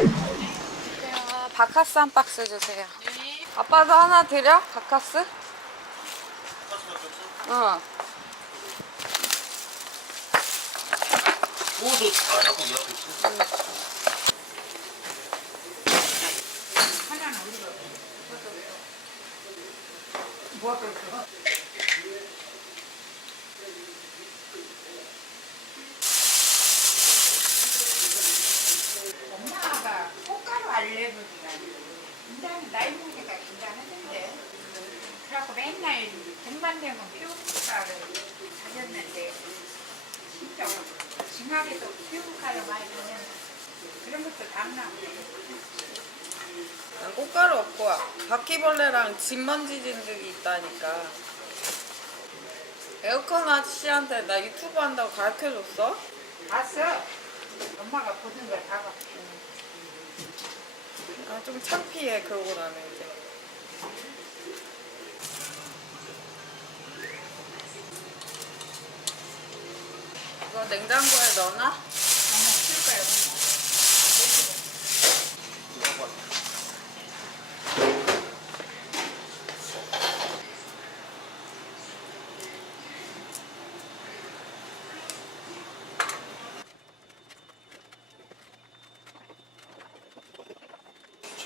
아, 바카스 한 박스 주세요. 아빠도 하나 드려? 바카스? 어. 오도 아 자꾸 이 앞에 있어. 엄마가 꽃가루 알레르기가 인간 나이 먹기가 긴장했는데 그래갖고 맨날 등반 되면 피부과를 가졌는데 진짜 심하게도 피부과를 많이 가면 그런 것도 당나 난 꽃가루 없고 바퀴벌레랑 집 만지는 적이 있다니까. 에어컨 아저씨한테 나 유튜브 한다고 가르쳐줬어? 봤어 엄마가 보던 걸다 봤어 아, 좀 창피해, 그러고 나면 이제. 이거 냉장고에 넣어놔?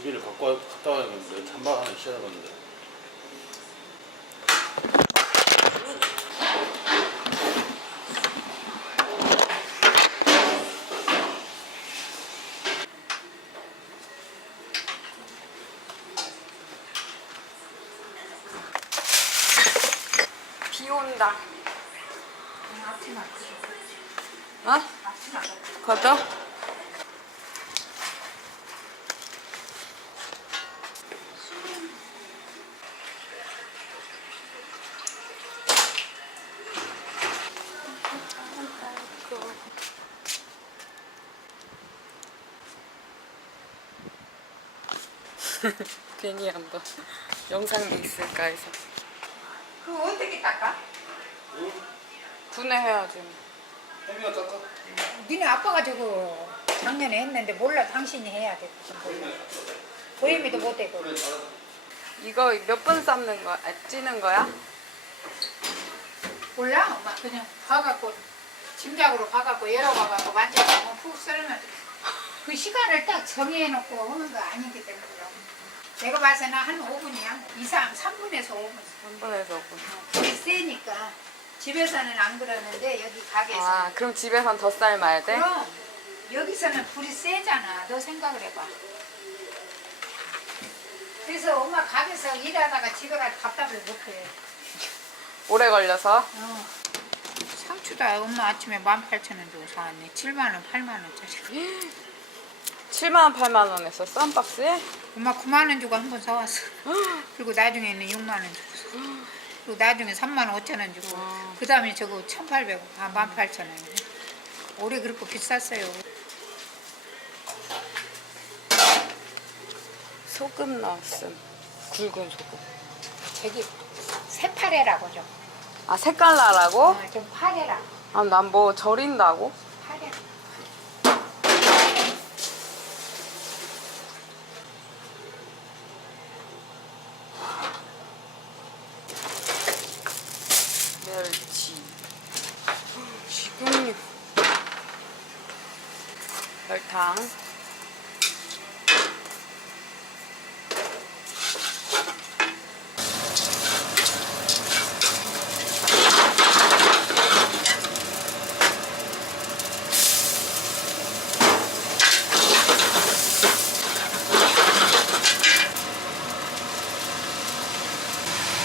집에를 갖고 와- 갔다 와야겠는데 잔반 하나 되는데. 비 온다. 어? 걷어? 괜히 한번 영상도 있을까 해서 그거 어떻게 닦아? 분해해야지 혜미가 깎아? 니네 아빠가 저거 작년에 했는데 몰라 당신이 해야 돼 보임이도 못 되고 이거 몇 분 삶는 거야? 아, 찌는 거야? 몰라 엄마 그냥 봐갖고 짐작으로 봐갖고 열어봐갖고 만져갖고 푹 썰면 그 시간을 딱 정해놓고 하는 거 아니기 때문에 내가 봐서는 한 5분이야 2, 3, 3분에서 5분 한 번에서 5분. 불이 세니까 집에서는 안 그러는데 여기 가게에서 아, 그럼 집에선 더 삶아야 돼? 그럼 여기서는 불이 세잖아. 너 생각을 해봐. 그래서 엄마 가게에서 일하다가 집에 가서 답답을 못해. 오래 걸려서? 어. 상추다 엄마 아침에 18,000원 주고 사왔네. 7만 원, 8만 원짜리. 7만원, 8만원 했어? 한 박스에? 엄마 9만원 주고 한 번 사왔어. 그리고 나중에는 6만원 줬어. 그리고 나중에 3만 5천원 주고 그 다음에 저거 1,800원, 아 18,000원. 올해 그렇게 비쌌어요. 소금 넣었음. 굵은 소금. 저기 새파래라고 좀. 아, 색깔 나라고? 어, 좀 파래라. 아, 난 뭐 절인다고? 长。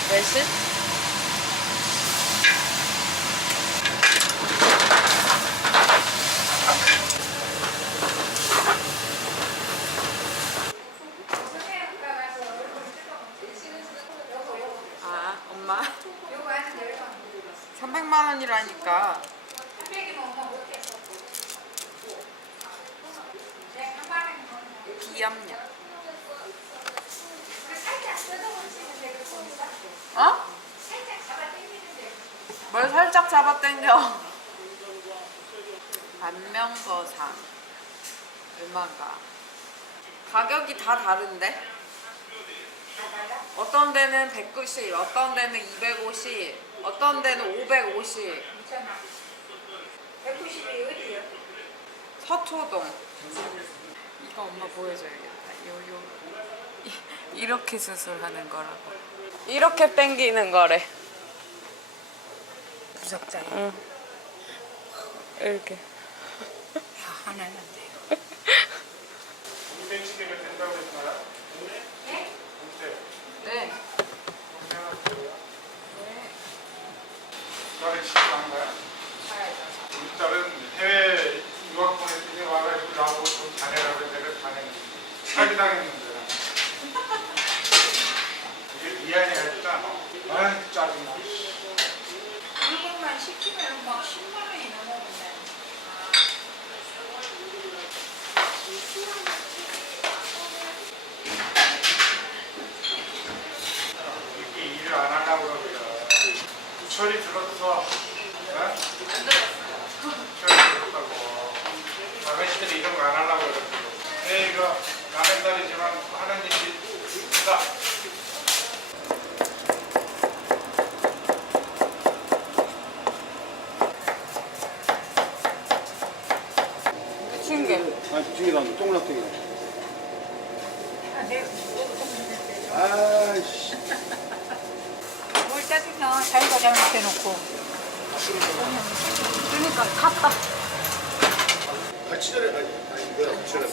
没事。 300만 원이라니까. 비염냐? 어? 뭘 살짝 잡아당겨? 안면거상 얼마가? 가격이 다 다른데? 어떤 데는 190, 어떤 데는 250, 어떤 데는 550. 괜찮아. 190이 어디요? 서초동. 이거 엄마 보여줘야겠다. 요 요. 이렇게 수술하는 거라고. 이렇게 당기는 거래. 무섭다. 야, 응. 이렇게. 하나는 돼. 동생시대가 된다고 했나요? 네? 동생. 네. 동생은 뭐예요? 딸이 시집간가요? 우리 딸은 해외 유학 보냈더니 와가지고 나보고 좀 다녀라고 해서 내가 다녔는데 사기당했는데 이게 미안해 하지도 않아 아이 짜증나 이것만 시키면 막 10만 원이 넘어간다. 이렇게 일을 안 하려고 그러고요 들었어 어? 철이 들었다고 아가씨들이 이런 거 안 하려고 그러고 내 이거 남의 딸이지만 하는 일이 크다. 신기해. 아니 중이다 동그랗게 아, 내가 아이씨. 뭘 짜증나. 자기가 잘못해놓고. 그러니까 탔다. 같이 전에 아니 아니 뭐야 같이 전에